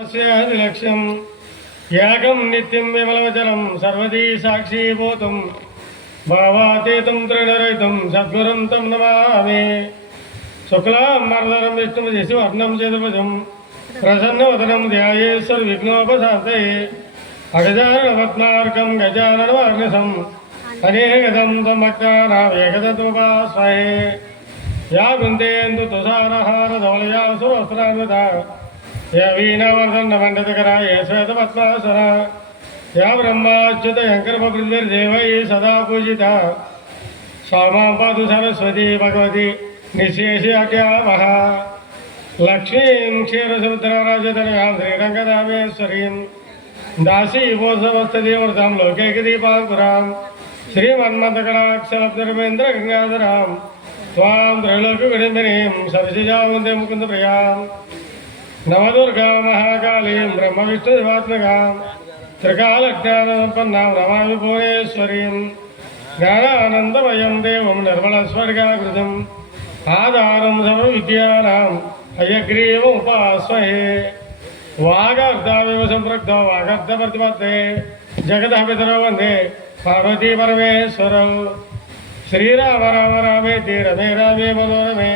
लक्ष्यम यागम नित्यं विमलवचनं सर्वदी साक्षीभूतं भावातीतं त्रिणरहितं सद्गुरुं तं नमामि। शुक्लांबरधरं विष्णुमूर्तिं चतुर्भुजं प्रसन्नवदनं ध्यायेत् सर्वविघ्नोपशान्तये अगजाननपद्मार्कं गजाननमार्निशम् अनेकदं तं भक्तानाम् एकदन्तमुपास्महे। या कुन्तेन्दु तुषारहारधवलया सुवस्त्रान्विता या वीणावर्धनमण्डितकराय श्वेतपद्मासना या ब्रह्माच्युत शङ्करपृथ्वीर्देवैः सदा पूजिता सा मां पातु सरस्वती भगवती निःशेषाख्यामः। लक्ष्मीं क्षीरसमुद्रराजतनयां श्रीरङ्गरामेश्वरीं दासीभूषवस्तदेवृतां लोकैकदीपाङ्कुरां श्रीमन्मथकटाक्षलब्धर्मेन्द्रगङ्गाधरां त्वां त्रैलोक्यविडम्बिनीं सरसिजां वन्दे मुकुन्दप्रियाम्। नवदुर्गा महाकालीं ब्रह्मविष्णुदेवात्मकां त्रिकालज्ञानसम्पन्नां नमामि भुवनेश्वरीं। ज्ञानानन्दमयं देवं निर्मलस्वर्गाकृतिम् आधारं सर्वविद्यानां हयग्रीवमुपास्महे। वागर्धाविव सम्पृक्तो वागर्धप्रतिपत्ते जगतः पितरौ वन्दे पार्वती परमेश्वरौ। श्रीराम राम रामेति रमे रामे मनोरमे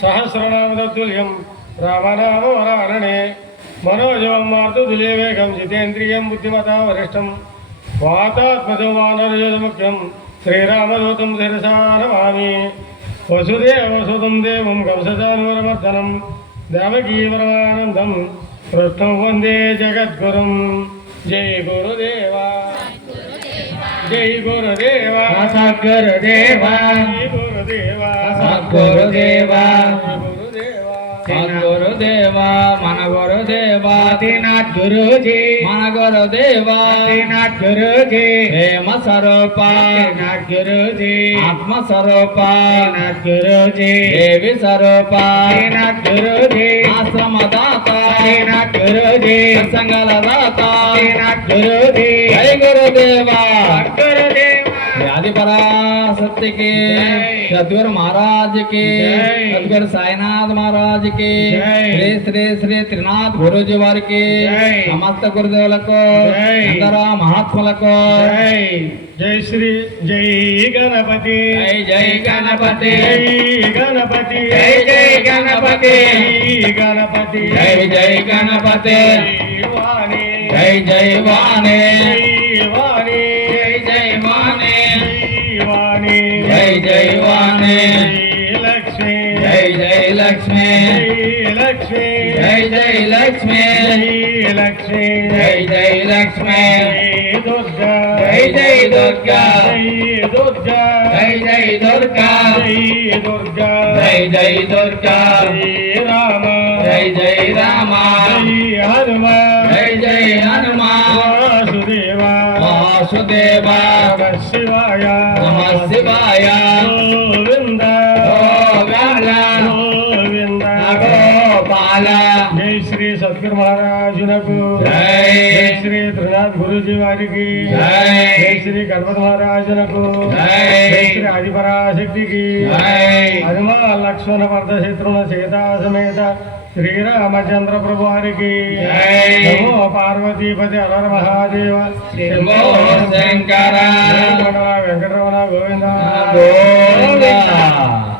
सहस्रनाम तत्तुल्यं रामनाम वरानने मनोजवं मारुततुल्यवेगं जितेन्द्रियं बुद्धिमतां वरिष्ठं वातात्मजं वानरयोधमुख्यं श्रीरामदूतं शिरसा नमामि। वसुदेवसुतं देवं कंसचानूरमर्दनं देवकी परमानन्दं कृष्णं वन्दे जगद्गुरुं। जय गुरुदेवा जय गुरुदेवा सद्गुरुदेवा जय गुरुदेवा सद्गुरुदेवा सद्गुरुदेवा మన గురుదేవా ఆదినాథ్ గురూజీ మన గురుదేవా ఆదినాథ్ గురూజీ ప్రేమ స్వరూప ఆదినాథ్ గురూజీ ఆత్మ స్వరూప ఆదినాథ్ గురూజీ దేవి స్వరూప ఆదినాథ్ గురూజీ ఆశ్రమదాత ఆదినాథ్ గురూజీ సంగలదాత ఆదినాథ్ గురూజీ జై గురుదేవా आदि पराशक्ति के सदगुरु महाराज के सदगुरु साईनाथ महाराज के श्री श्री श्री त्रिनाथ गुरुजी वार के समस्त गुरुदेवुలకు అందరూ మహాత్ములకు जय श्री जय गणपति जय गणपति जय गणपति जय गणपति गणपति जय जय गणपति वाणी जय जय वाणी वाणी जय वाणी वाणी जय जय वाणी लक्ष्मी जय जय लक्ष्मी लक्ष्मी जय जय लक्ष्मी लक्ष्मी जय जय लक्ष्मी दुर्गा जय जय दुर्गा जय दुर्गा जय जय दुर्गा जय दुर्गा जय जय दुर्गा राम जय जय राम जय हनुमान जय जय हनुमान वासुदेवा वासुदेवा नमः शिवाय नमः शिवाय गोविंद गोविंद गोविंद गोपाल जय श्री सद्गुरु महाराज नकु जय श्री त्रिनाथ गुरुजी वारी की जय श्री गणपति महाराज नकु जय श्री आदिपराशक्ति की जय हनुमान लक्ष्मण भरत शत्रुघ्न सीता समेत श्री रामचंद्र प्रभु वारी की जय नमो पार्वती पति हर महादेव शंभो शंकर వెంకటరమణ గోవింద గోవింద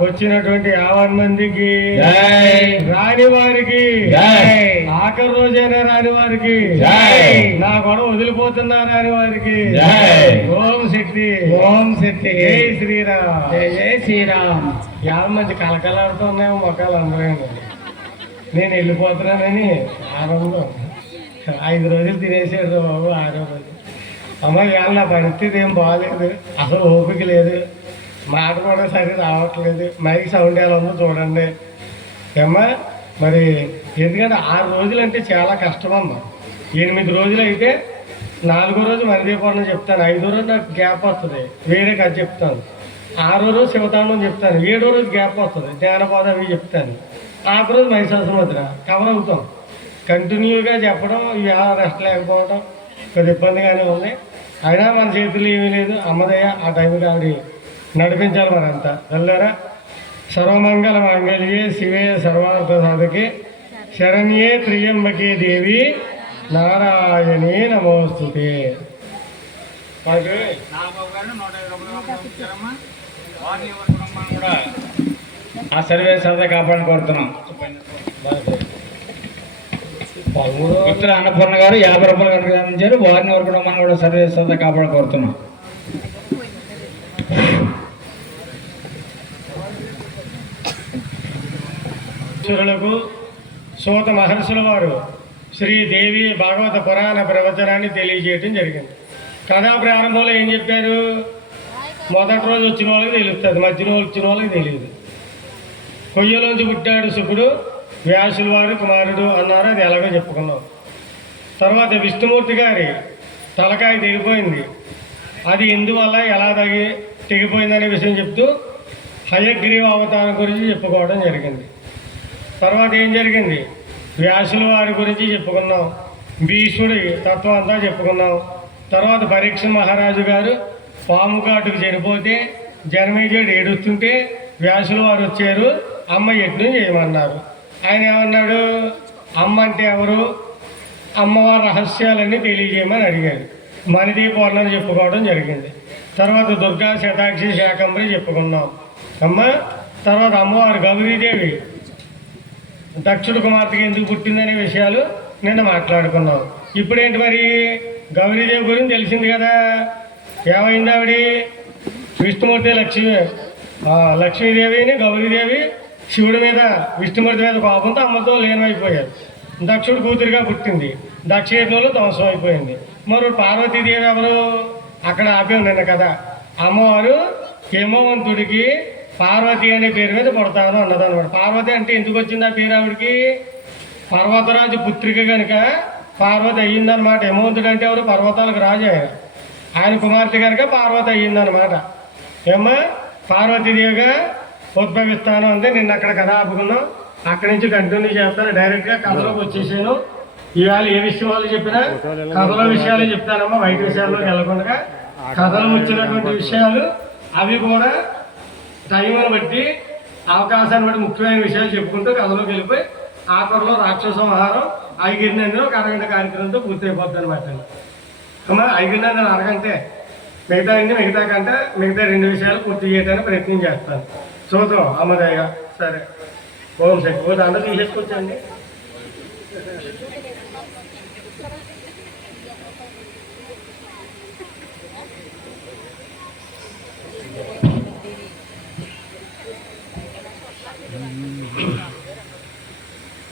వచ్చినటువంటి 50 మందికి జై రాని వారికి జై ఆఖరి రోజైనా రాని వారికి జై నా గొడవ వదిలిపోతున్నా రాని వారికి జై ఓం శక్తి ఓం శక్తి జై శ్రీరామ్ జై జై శ్రీరామ్ 50 మంది కలకలాడుతున్నాయి మొక్కలు అందరూ. నేను వెళ్ళిపోతున్నానని ఆనందం 5 రోజులు తినేసాడు బాబు 6వ రోజు. అమ్మ ఇవాళ నా పరిస్థితి ఏం బాగాలేదు, అసలు ఓపిక లేదు, మాట కూడా సరి రావట్లేదు, మైక్ సౌండ్ ఎలా ఉందో చూడండి ఏమ్మా. మరి ఎందుకంటే 6 రోజులు అంటే చాలా కష్టమమ్మా. 8 రోజులు అయితే 4వ రోజు మరిదీపూర్ణం చెప్తాను, 5వ రోజు నాకు గ్యాప్ వస్తుంది వేరే కథ చెప్తాను, 6వ రోజు శివతాండం చెప్తాను, 7వ రోజు గ్యాప్ వస్తుంది జ్ఞానబోధ అవి చెప్తాను, 8వ రోజు మహిషాసురమద్ర కవర్ అవుతాం. కంటిన్యూగా చెప్పడం ఇవాళ రెస్ట్ లేకపోవడం కొద్ది ఇబ్బందిగానే ఉంది. అయినా మన చేతులు ఏమీ లేదు, అమ్మదయ్య ఆ టైంకి ఆవిడ నడిపించాలి మరి అంతా. వెళ్ళారా? సర్వమంగళ మాంగళ్యే శివే సర్వార్థ సాధకే శరణ్యే త్రియంబకే దేవి నారాయణీ నమోస్తుతే. మనకి కూడా ఆ సర్వే సరదా కాపాడని కోరుతున్నాం. ఉత్తర అన్నపూర్ణ గారు 50 రూపాయలు కనుక అందించారు. వారిని వరకు మనం కూడా సర్వే సరదా కాపాడని కోరుతున్నాం. ఈశ్వరులకు సూత మహర్షుల వారు శ్రీదేవి భాగవత పురాణ ప్రవచనాన్ని తెలియజేయటం జరిగింది. కథా ప్రారంభంలో ఏం చెప్పారు? మొదటి రోజు వచ్చిన వాళ్ళకి తెలుస్తుంది, మధ్యలో వచ్చిన వాళ్ళకి తెలియదు. కొయ్యలోంచి పుట్టాడు శుకుడు, వ్యాసుల వారు కుమారుడు అన్నారు. అది ఎలాగో చెప్పుకున్నాం. తర్వాత విష్ణుమూర్తి గారి తలకాయ తెగిపోయింది. అది ఎందువల్ల ఎలా తెగిపోయిందనే విషయం చెప్తూ హయగ్రీవ అవతారం గురించి చెప్పుకోవడం జరిగింది. తర్వాత ఏం జరిగింది? వ్యాసుల వారి గురించి చెప్పుకున్నాం. భీష్ముడి తత్వం అంతా చెప్పుకున్నాం. తర్వాత పరీక్ష మహారాజు గారు పాము కాటుకు చనిపోతే జనమేజయుడు ఏడుస్తుంటే వ్యాసుల వారు వచ్చారు, అమ్మ యజ్ఞం చేయమన్నారు. ఆయన ఏమన్నాడు? అమ్మ అంటే ఎవరు? అమ్మవారి రహస్యాలన్నీ తెలియజేయమని అడిగాడు. మణిదీప వర్ణన చెప్పుకోవడం జరిగింది. తర్వాత దుర్గా శతాక్షి శాకంబరి చెప్పుకున్నాం అమ్మ. తర్వాత అమ్మవారు గౌరీదేవి దక్షుడు కుమార్తెకి ఎందుకు పుట్టిందనే విషయాలు నిన్న మాట్లాడుకున్నాం. ఇప్పుడేంటి మరి? గౌరీదేవి గురించి తెలిసింది కదా. ఏమైంది ఆవిడ? విష్ణుమూర్తి లక్ష్మీదేవిని గౌరీదేవి శివుడి మీద విష్ణుమూర్తి మీద కోపంతో అమ్మతో లీనమైపోయారు. దక్షుడు కూతురుగా పుట్టింది. దక్షయజ్ఞంలో ధ్వంసం అయిపోయింది. మరి పార్వతీదేవి ఎవరు? అక్కడ ఆపేం నిన్న కదా. అమ్మవారు హేమవంతుడికి పార్వతి అనే పేరు మీద పుడతాను అన్నదన్నమాట. పార్వతి అంటే ఎందుకు వచ్చింది ఆ పేరు ఆవిడికి? పర్వతరాజు పుత్రిక కనుక పార్వతి అయ్యిందనమాట. హేమవంతుడు అంటే ఎవరు? పర్వతాలకు రాజు. ఆయన కుమార్తె కనుక పార్వతి అయ్యిందనమాట. ఏమ్మా పార్వతీదేవిగా ఉద్భవిస్తాను అంటే నిన్న అక్కడ కథ ఆపుకున్నాం. అక్కడి నుంచి కంటిన్యూ చేస్తాను. డైరెక్ట్గా కథలోకి వచ్చేసాను. ఇవాళ ఏ విషయాలు చెప్పినా కథల విషయాలే చెప్తానమ్మా. బయట విషయాల్లోకి వెళ్ళకుండా కథలు వచ్చినటువంటి విషయాలు అవి కూడా టైంను బట్టి అవకాశాన్ని బట్టి ముఖ్యమైన విషయాలు చెప్పుకుంటూ కథలోకి వెళ్ళిపోయి ఆఖరిలో రాక్షస సంహారం ఐగిరినందులో ఒక అరగంట కార్యక్రమంతో పూర్తయిపోద్ది అనమాట. అమ్మా ఐగిరినందులో అరగంటే మిగతా కంటే మిగతా 2 విషయాలు పూర్తి చేయడానికి ప్రయత్నం చేస్తాను. చూద్దాం అమ్మదయ్య. సరే ఓం శక్తి. ఓ దాంట్లో తీసేసుకొచ్చండి.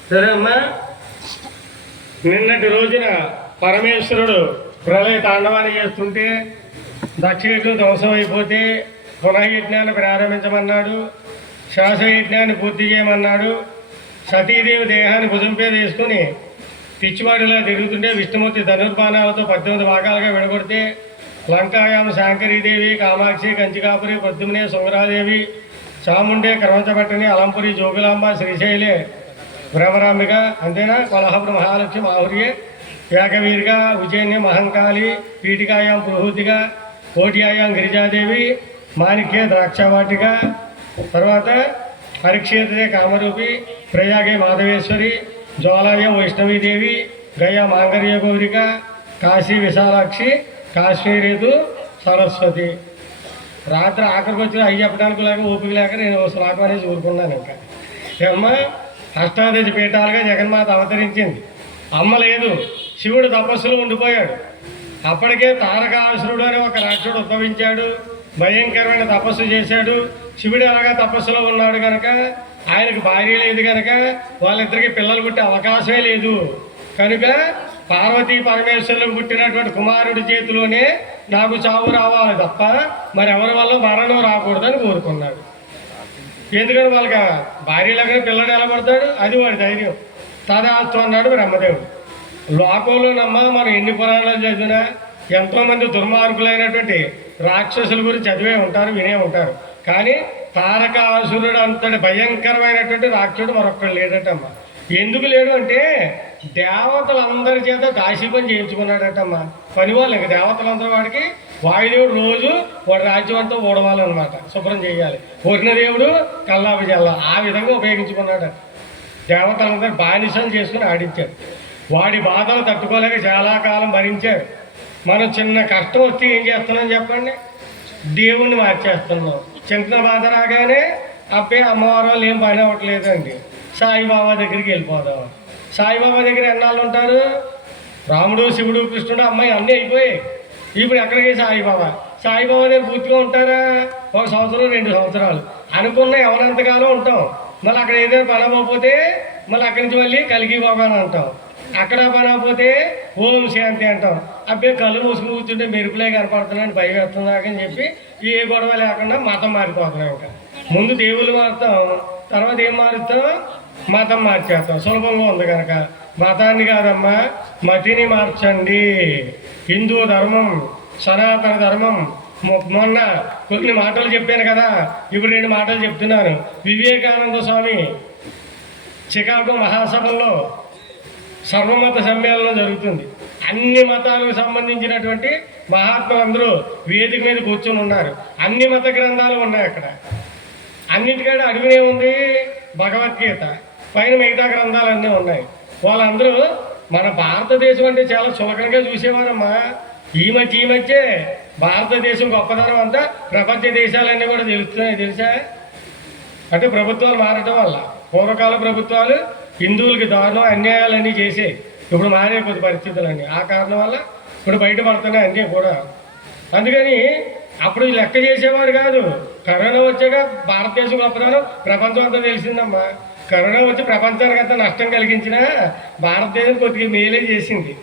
సరే అమ్మా. నిన్నటి రోజున పరమేశ్వరుడు ప్రళయ తాండవాన్ని చేస్తుంటే దక్షయజ్ఞం ధ్వంసం అయిపోతే పునఃయజ్ఞాన్ని ప్రారంభించమన్నాడు. శ్వాసయజ్ఞాన్ని పూర్తి చేయమన్నాడు. సతీదేవి దేహాన్ని భుజంపే తీసుకుని పిచ్చివాడిలా తిరుగుతుంటే విష్ణుమూర్తి ధనుర్బాణాలతో 18 భాగాలుగా విడగొడితే లంకాయామ శాంకరీదేవి, కామాక్షి, కంచికాపురి, ప్రద్యుమ్నే, సుందరాదేవి, చాముండే, క్రమంచపట్టని, అలంపురి, జోగులాంబ, శ్రీశైలే, భ్రమరాంబిక అంతేనా, కొల్హాపురి మహాలక్ష్మి, మాహుర్యే, ఏకవీరిగా, ఉజ్జయిని, మహంకాళి, పీఠికాయాం పురుహూతిగా, కోటియాయాం గిరిజాదేవి, మాణిక్య, ద్రాక్షవాటిక, తర్వాత హరిక్షేత్రే కామరూపి, ప్రయాగే మాధవేశ్వరి, జ్వాలాయం వైష్ణవీదేవి, గయా మాంగర్య గౌరిక, కాశీ విశాలాక్షి, కాశ్మీరేతు సరస్వతి. రాత్రి ఆఖరికి వచ్చిన అయ్యి చెప్పడానికి లేక ఓపిక లేక నేను శ్లోకం అనేసి ఊరుకున్నాను. ఇంకా అమ్మ అష్టాదశ పీఠాలుగా జగన్మాత అవతరించింది. అమ్మ లేదు, శివుడు తపస్సులో ఉండిపోయాడు. అప్పటికే తారకాసురుడు అని ఒక రాక్షసుడు ఉద్భవించాడు. భయంకరమైన తపస్సు చేశాడు. శివుడు అలాగా తపస్సులో ఉన్నాడు కనుక ఆయనకు భార్య లేదు కనుక వాళ్ళిద్దరికి పిల్లలు పుట్టే అవకాశమే లేదు. కనుక పార్వతీ పరమేశ్వరులకు పుట్టినటువంటి కుమారుడి చేతిలోనే నాకు చావు రావాలి తప్ప మరి ఎవరి వల్ల మరణం రాకూడదని కోరుకున్నాడు. ఎందుకని వాళ్ళకి భార్యలాగానే పిల్లడు ఎలా పడతాడు? అది వాడి ధైర్యం. తదాస్తు అన్నాడు బ్రహ్మదేవుడు. లోకంలో మనం ఎన్ని పురాణాలు చదివినా ఎంతోమంది దుర్మార్గులైనటువంటి రాక్షసుల గురించి చదివే ఉంటారు, వినే ఉంటారు. కానీ తారకాసురుడు అంతటి భయంకరమైనటువంటి రాక్షసుడు మరొక్కడు లేడటమ్మా. ఎందుకు లేడు అంటే దేవతలందరి చేత దాసి పని చేయించుకున్నాడటమ్మా. పని వాళ్ళు ఇంక దేవతలందరూ వాడికి వాయుదేవుడు రోజు వాడి రాజ్యం అంతా ఊడవాలన్నమాట, శుభ్రం చేయాలి. పూర్ణదేవుడు కల్లాపి చల్ల ఆ విధంగా ఉపయోగించుకున్నాడట. దేవతలందరూ బానిసలు చేసుకుని ఆడించాడు. వాడి బాధలు తట్టుకోలేక చాలా కాలం భరించాడు. మనం చిన్న కష్టం వస్తే ఏం చేస్తున్నాం చెప్పండి? దేవుణ్ణి మార్చేస్తున్నాం. చిన్న బాధ రాగానే అబ్బాయి అమ్మవారు వాళ్ళు ఏం పని అవ్వట్లేదండి, సాయిబాబా దగ్గరికి వెళ్ళిపోదాం. సాయిబాబా దగ్గర ఎన్నాళ్ళు ఉంటారు? రాముడు, శివుడు, కృష్ణుడు, అమ్మాయి అన్నీ అయిపోయాయి. ఇప్పుడు ఎక్కడికి సాయిబాబా? సాయిబాబా దగ్గర పూర్తిగా ఉంటారా? 1 సంవత్సరం 2 సంవత్సరాలు అనుకున్న ఎవరంతకాలం ఉంటాం. మళ్ళీ అక్కడ ఏదైనా పని అవ్వకపోతే మళ్ళీ అక్కడి నుంచి మళ్ళీ కలిగి బాబా అని అంటాం. అక్కడ పని అవ్వకపోతే ఓం శాంతి అంటాం. అబ్బాయి కళ్ళు మూసుకుని కూర్చుంటే మెరుపులే కనపడుతున్నాయని భయం వేస్తుందాకని చెప్పి ఏ గొడవ లేకుండా మతం మారిపోతున్నాం. ఇంకా ముందు దేవుళ్ళు మారుతాం, తర్వాత ఏం మారుస్తాం? మతం మార్చేస్తాం. సులభంగా ఉంది కనుక మతాన్ని కాదమ్మా, మతిని మార్చండి. హిందూ ధర్మం, సనాతన ధర్మం. మొన్న కొన్ని మాటలు చెప్పాను కదా, ఇప్పుడు 2 మాటలు చెప్తున్నాను. వివేకానంద స్వామి చికాగో మహాసభల్లో సర్వమత సమ్మేళనం జరుగుతుంది. అన్ని మతాలకు సంబంధించినటువంటి మహాత్ములందరూ వేదిక మీద కూర్చొని ఉన్నారు. అన్ని మత గ్రంథాలు ఉన్నాయి అక్కడ. అన్నిటికంటే అడుగునే ఉంది భగవద్గీత, పైన మిగతా గ్రంథాలన్నీ ఉన్నాయి. వాళ్ళందరూ మన భారతదేశం అంటే చాలా చులకనగా చూసేవారమ్మా. ఈ మధ్య భారతదేశం గొప్పతనం అంతా ప్రపంచ దేశాలన్నీ కూడా తెలుస్తున్నాయి. తెలుసా? అంటే ప్రభుత్వాలు మారటం వల్ల పూర్వకాల ప్రభుత్వాలు హిందువులకి దారుణం అన్యాయాలన్నీ చేసే, ఇప్పుడు మారే కొద్ది పరిస్థితులన్నీ. ఆ కారణం వల్ల ఇప్పుడు బయటపడుతున్నాయి అన్నీ కూడా. అందుకని అప్పుడు లెక్క చేసేవారు కాదు. కరోనా వచ్చాక భారతదేశం గొప్పతనం ప్రపంచం అంతా తెలిసిందమ్మా. కరోనా వచ్చి ప్రపంచానికి అంతా నష్టం కలిగించినా భారతదేశం కొద్దిగా మేలే చేసింది.